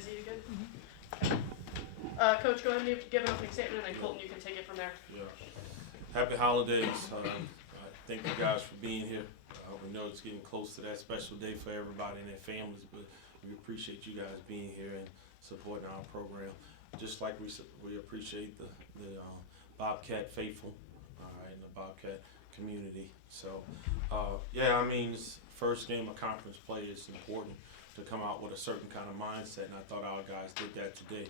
guys seated good? Coach, go ahead and give an opening statement, and then Colton, you can take it from there. Yeah. Happy holidays. Thank you guys for being here. We know it's getting close to that special day for everybody and their families, but we appreciate you guys being here and supporting our program. Just like we appreciate the Bobcat faithful, and the Bobcat community. So, yeah, I mean, it's first game of conference play. It's important to come out with a certain kind of mindset, and I thought our guys did that today.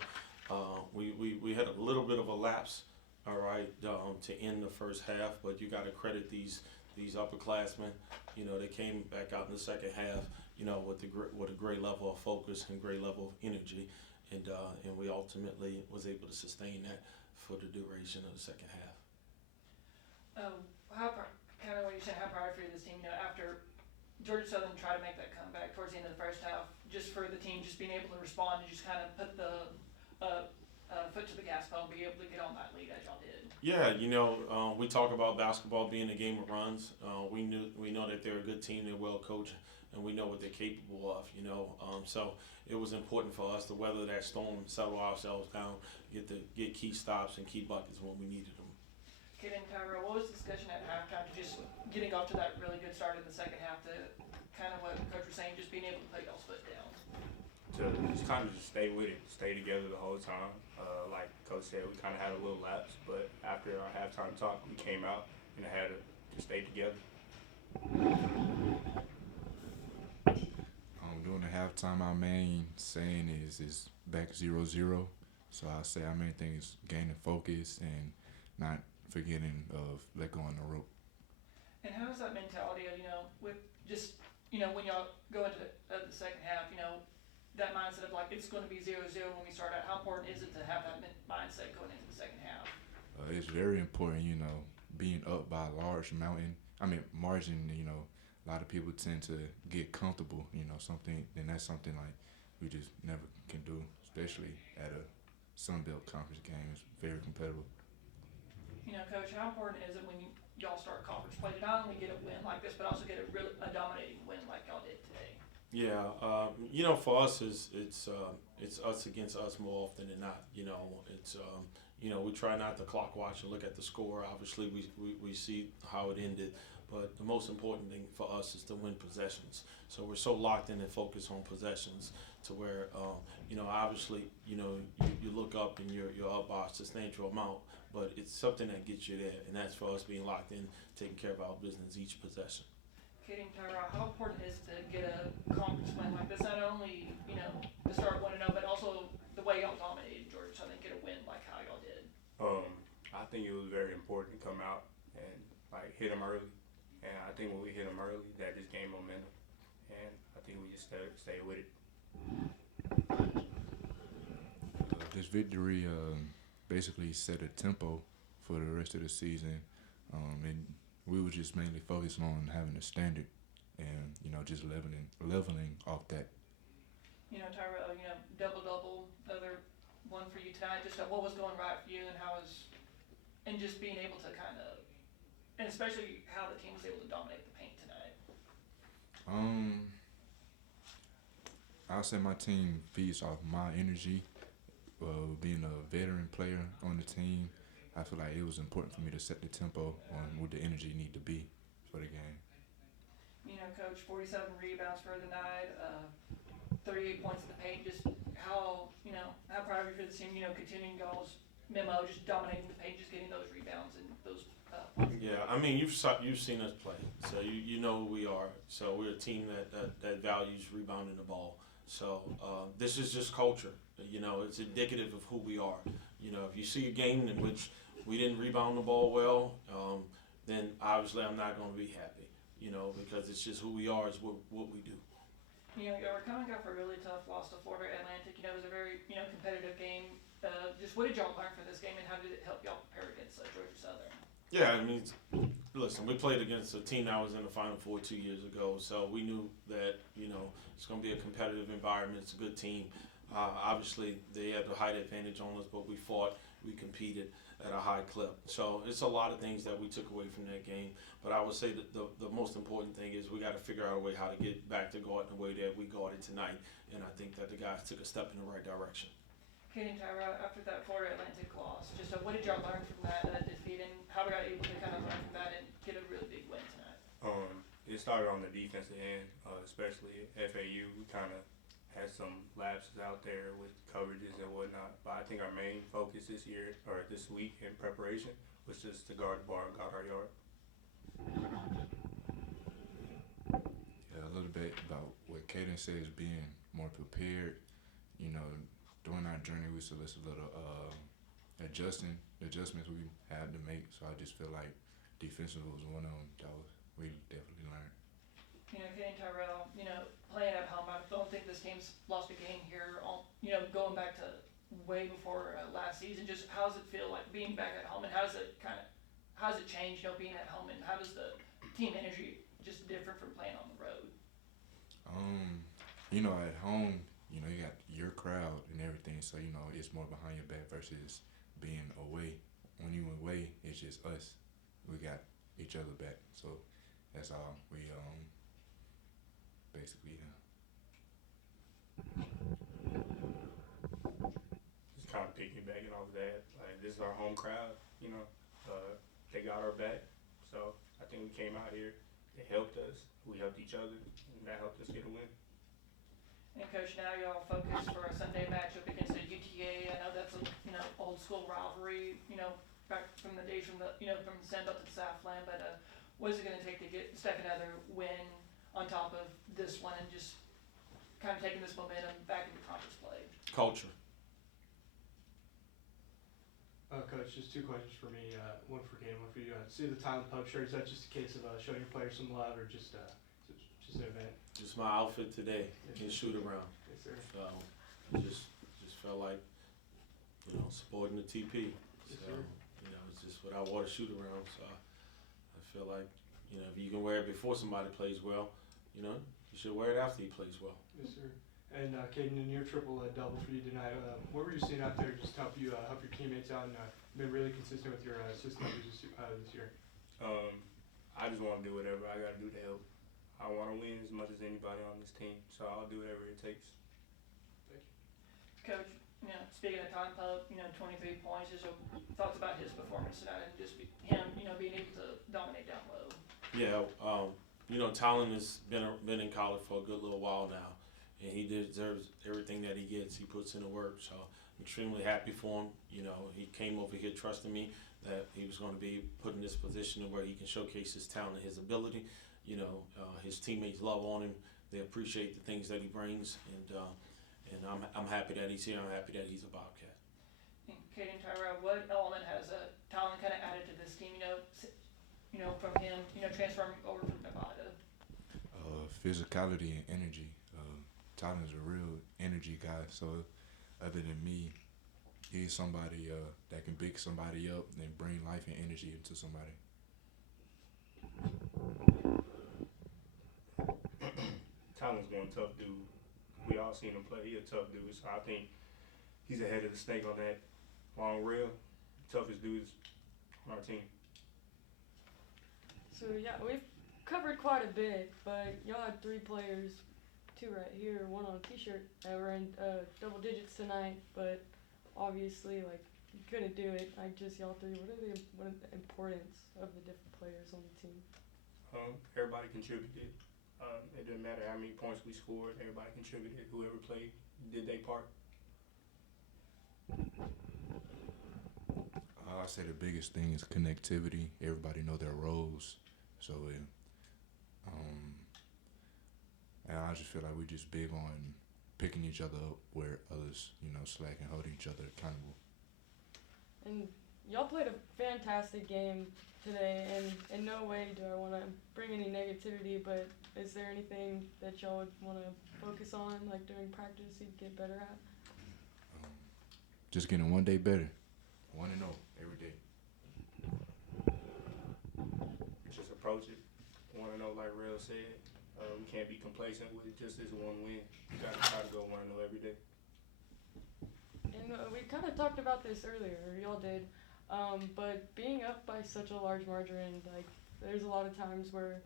We had a little bit of a lapse, all right, to end the first half, but you got to credit these upperclassmen. You know, they came back out in the second half, you know, with a great level of focus and great level of energy, and we ultimately was able to sustain that for the duration of the second half. Kind of what you said, how proud for this team, you know, after Georgia Southern tried to make that comeback towards the end of the first half, just for the team just being able to respond and just kind of put the foot to the gas pedal and be able to get on that lead as y'all did. Yeah, you know, we talk about basketball being a game of runs. We know that they're a good team, they're well coached, and we know what they're capable of. You know, so it was important for us to weather that storm, settle ourselves down, get key stops and key buckets when we needed them. Kid and Tyra, what was the discussion at halftime to just getting off to that really good start in the second half to kind of what Coach was saying, just being able to put y'all's foot down? To just kind of just stay with it, stay together the whole time. Like Coach said, we kind of had a little lapse, but after our halftime talk, we came out and had to stay together. During the halftime, our main saying is back 0-0. So I say our main thing is gaining focus and not forgetting of let go on the rope. And how is that mentality of, you know, with just, you know, when y'all go into the second half, you know, that mindset of like it's going to be 0-0 when we start out, how important is it to have that mindset going into the second half? It's very important, you know, being up by a large margin, you know, a lot of people tend to get comfortable, you know, and that's something like we just never can do, especially at a Sun Belt conference game. It's very competitive. You know, Coach, how important is it when y'all start conference play to not only get a win like this, but also get a dominating win like y'all did today? Yeah, you know, for us, it's us against us more often than not. You know, it's you know, we try not to clock watch and look at the score. Obviously, we see how it ended, but the most important thing for us is to win possessions. So we're so locked in and focused on possessions to where you know, obviously, you know, you look up and you're up by a substantial amount, but it's something that gets you there, and that's for us being locked in, taking care of our business each possession. Katie and Tyra, how important is it to get a conference win like this? Not only, you know, to start 1-0, but also the way y'all dominated Georgia Southern, get a win like how y'all did. I think it was very important to come out and like hit them early, and I think when we hit them early, that just gained momentum, and I think we just stay with it. This victory basically set a tempo for the rest of the season, and we were just mainly focused on having a standard and, you know, just leveling off that. You know, Tyra, you know, double-double, another one for you tonight. Just what was going right for you and just being able to kind of, and especially how the team was able to dominate the paint tonight. I'll say my team feeds off my energy. Being a veteran player on the team, I feel like it was important for me to set the tempo on what the energy need to be for the game. You know, Coach, 47 rebounds for the night, 38 points in the paint. Just how proud of you for the team, you know, continuing y'all's memo, just dominating the paint, just getting those rebounds and those points. Yeah, I mean, you've seen us play, so you know who we are. So we're a team that values rebounding the ball. So this is just culture. You know, it's indicative of who we are. You know, if you see a game in which we didn't rebound the ball well, then obviously I'm not going to be happy. You know, because it's just who we are, is what we do. You know, y'all were coming off a really tough loss to Florida Atlantic. You know, it was a very competitive game. Just what did y'all learn from this game, and how did it help y'all prepare against Georgia Southern? Yeah, I mean, listen, we played against a team that was in the Final Four 2 years ago, so we knew that, you know, it's going to be a competitive environment. It's a good team. Obviously, they had the height advantage on us, but we fought we competed at a high clip. So it's a lot of things that we took away from that game. But I would say that the most important thing is we got to figure out a way how to get back to guarding the way that we guarded tonight. And I think that the guys took a step in the right direction. Katie and Tyra, after that Florida Atlantic loss, just what did y'all learn from that defeat, and how were y'all able to kind of learn from that and get a really big win tonight? It started on the defensive end, especially at FAU. We kind of had some lapses out there with coverages and whatnot. But I think our main focus this year, or this week in preparation, was just to guard the bar and guard our yard. Yeah, a little bit about what Kaden says, being more prepared. You know, during our journey, we still a little adjustments we had to make. So I just feel like defensive was one of them that we definitely learned. You know, Katie and Tyrell, you know, playing at home, I don't think this team's lost a game here. You know, going back to way before last season, just how does it feel like being back at home, and how does it change, you know, being at home, and how does the team energy just different from playing on the road? You know, at home, you know, you got your crowd and everything, so, you know, it's more behind your back versus being away. When you away, it's just us. We got each other back, so that's all. We basically, Just kind of piggybacking off that. Like, this is our home crowd, you know. They got our back, so I think we came out here. They helped us. We helped each other, and that helped us get a win. And Coach, now y'all focus for a Sunday matchup against the UTA. I know that's a old school rivalry, back from the days from the Sun Belt to the Southland. But what is it going to take to stack another win on top of this one and just kind of taking this momentum back into conference play? Culture. Coach, just two questions for me. One for Cam, one for you. See the Tyler Pub shirt. Is that just a case of showing your players some love, or just an event? Just my outfit today in shoot around. Yes, sir. So I just felt like, supporting the TP. Yes, So, sir. it's just what I wore to shoot around. So I feel like, if you can wear it before somebody plays well, you should wear it after he plays well. Yes, sir. And Caden, in your triple double for you tonight, what were you seeing out there just to help your teammates out, and been really consistent with your assist numbers this year? I just want to do whatever I got to do to help. I want to win as much as anybody on this team, so I'll do whatever it takes. Coach, speaking of Tyler Pub, 23 points. Just thoughts about his performance tonight and just him, being able to dominate down low. Yeah, Talon has been in college for a good little while now, and he deserves everything that he gets. He puts in the work, so I'm extremely happy for him. He came over here trusting me that he was going to be put in this position where he can showcase his talent and his ability. His teammates love on him. They appreciate the things that he brings, and I'm happy that he's here. I'm happy that he's a Bobcat. And Kaden and Tyra, what element has Talon kind of added to this team? From him, transferring over from Nevada. Physicality and energy. Tyler's a real energy guy, so other than me, he's somebody that can pick somebody up and bring life and energy into somebody. Tyler's one tough dude. We all seen him play. He's a tough dude, so I think he's ahead of the snake on that long reel. Toughest dudes on our team. So yeah, we've covered quite a bit, but y'all had three players, two right here, one on a t-shirt, that were in double digits tonight, but obviously, you couldn't do it. Y'all three, what are the importance of the different players on the team? Everybody contributed. It didn't matter how many points we scored. Everybody contributed. Whoever played did their part. I say the biggest thing is connectivity. Everybody know their roles, so and I just feel like we just big on picking each other up where others, slack, and holding each other accountable. And y'all played a fantastic game today, and in no way do I want to bring any negativity, but is there anything that y'all would want to focus on, during practice, you'd get better at? Just getting one day better, 1-0 every day. Just approach it. 1-0, like Rail said. We can't be complacent with just this one win. We got to try to go 1-0 every day. And we kind of talked about this earlier, or y'all did, but being up by such a large margin, like, there's a lot of times where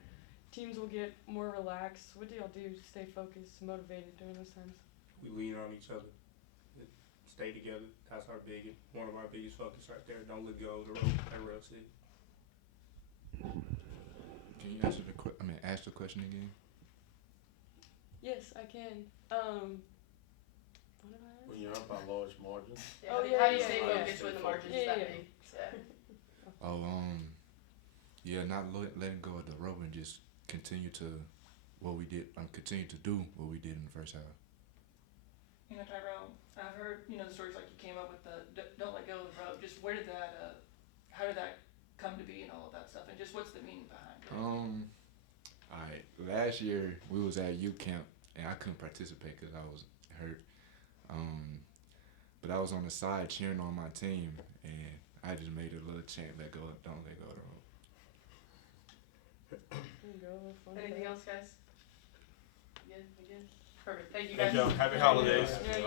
teams will get more relaxed. What do y'all do to stay focused, motivated during those times? We lean on each other. Stay together. That's one of our biggest focus right there. Don't let go of the rope at Rail City. Can you answer ask the question again? Yes, I can. What did I ask? When you're up by large margins. Oh, How yeah, do you yeah, stay yeah. focused when the margin's Yeah, that yeah. big? Yeah. Oh, yeah, not letting go of the rope and just continue to continue to do what we did in the first half. You know, Tyrell, I've heard, you know, the stories like you came up with the don't let go of the rope. Just where did that, how did that come to be and all of that stuff? And just what's the meaning behind it? Alright, last year we was at youth camp and I couldn't participate because I was hurt. But I was on the side cheering on my team and I just made a little chant, don't let go of the rope. There you go, fun Anything fact. else, guys? Good? We good? Perfect. Thank you, Thank guys. y'all. Happy holidays. Yeah,